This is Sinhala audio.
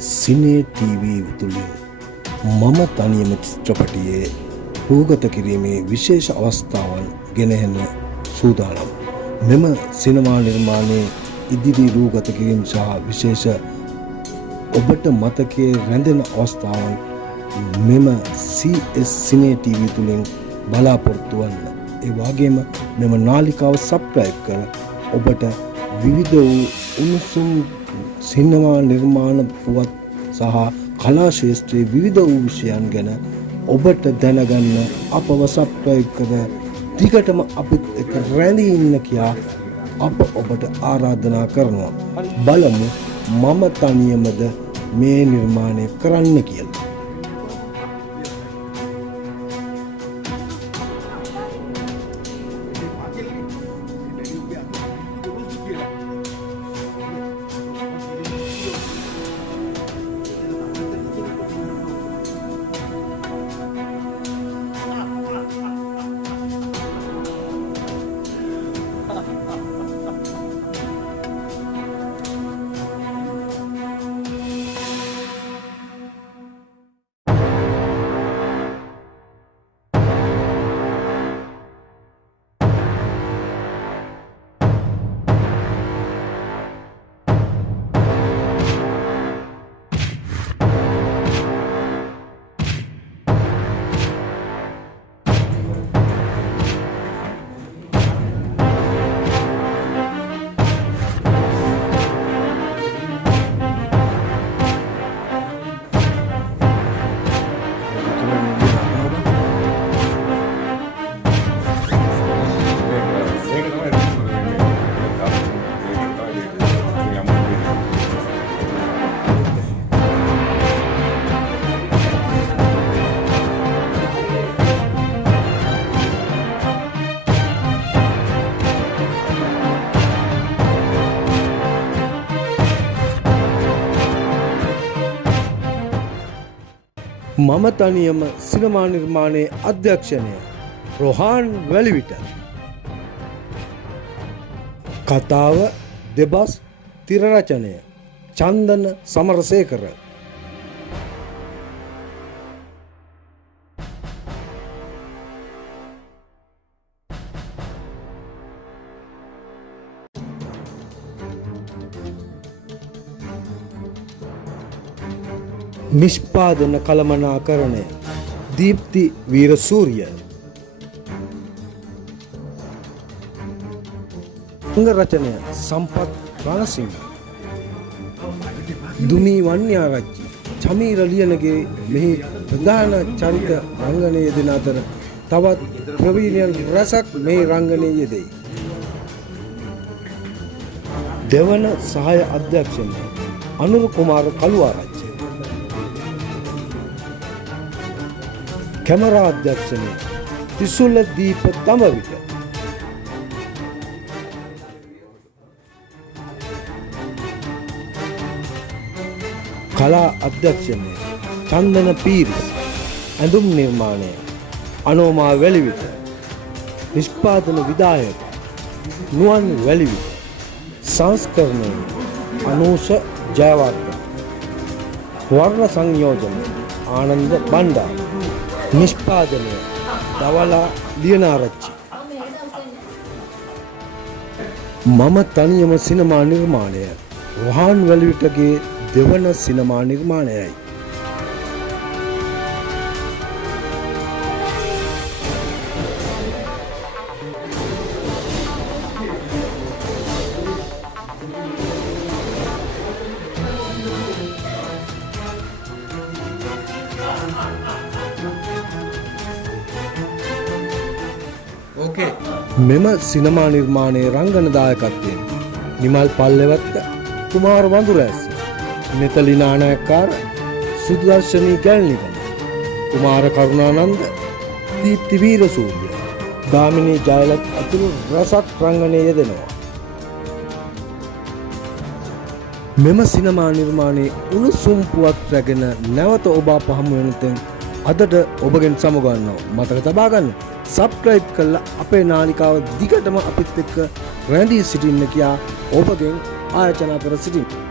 සිනේ ටීවී තුලින් මම තනියම චිත්‍රපටයේ රූගත කිරීමේ විශේෂ අවස්ථාවන් ගෙනහැන සූදානම්. මෙම සිනමා නිර්මාණයේ ඉදිරි රූගත කිරීම සහ විශේෂ ඔබට මතකයේ රැඳෙන අවස්ථාවන් මෙම CS සිනේ ටීවී තුලින් බලාපොරොත්තු වන්න. ඒ වගේම මෙම නාලිකාව සබ්ස්ක්‍රයිබ් කර ඔබට විවිධ වූ උණුසුම් සිනමා නිර්මාණ පුවත් සහ කලා ශාස්ත්‍රයේ විවිධ වූ විෂයන් ගැන ඔබට දැනගන්න අපව සබ්ස්ක්‍රයිබ් කර දිගටම අපිත් එක්ක රැඳී ඉන්න කියා අප ඔබට ආරාධනා කරනවා. බලමු මම තනියමද මේ නිර්මාණය කරන්න කියලා. මම තනියම සිනමා නිර්මාණයේ අධ්‍යක්ෂණය රොහාන් වැලිවිට. කතාව දෙබස් තිර රචනය චන්දන සමරසේකර. නිෂ්පාදන කළමනාකරණය දීප්ති වීරසූරිය. අංග රචනය සම්පත් රණසිංහ. දුමී වන්‍යාරච්චි චමීර ලියනගේ මෙහි ප්‍රධාන චරිත රංගනයේ යෙදෙන අතර තවත් ප්‍රවීණයන් රසක් මේ රංගනයේ යෙදෙයි. දෙවන සහාය අධ්‍යක්ෂණය අනුර කුමාර කළුආරච්චි. කැමරා අධ්‍යක්ෂණය තිසුල දීප දමවිට. කලා අධ්‍යක්ෂණය චන්දන පීරිස්. ඇඳුම් නිර්මාණය අනෝමා වැලිවිට. නිෂ්පාදන විදායක නුවන් වැලිවිට. සංස්කරණය අනූෂ ජයවර්ධන. වර්ණ සංයෝජනය ආනන්ද බණ්ඩාර. නිෂ්පාදනය දවලා ලියනාරච්චි. මම තනියම සිනමා නිර්මාණය රොහාන් වැලිවිටගේ දෙවන සිනමා නිර්මාණයයි. මෙම සිනමා නිර්මාණයේ රංගන දායකත්වයෙන් නිමල් පල්ලෙවත්ත, කුමාර වඳුරැස්ස, නෙතලි නානායක්කාර, සුදර්ශනී ගැල්නිකම, කුමාර කරුණානන්ද, දීප්ති වීරසූරිය, දාමිනී ජයලත් අතුරු රසක් රංගනයේ යෙදෙනවා. මෙම සිනමා නිර්මාණයේ උණුසුම් පුවත් රැගෙන නැවත ඔබ අප හමු වෙන තෙන් අදට ඔබගෙන් සමුගන්නවා. මතක තබා ගන්න. සබ්ස්ක්‍රයිබ් කරලා අපේ නාලිකාව දිගටම අපිත් එක්ක රැඳී සිටින්න කියා ඔබගෙන් ආයෝජනා කර සිටිනවා.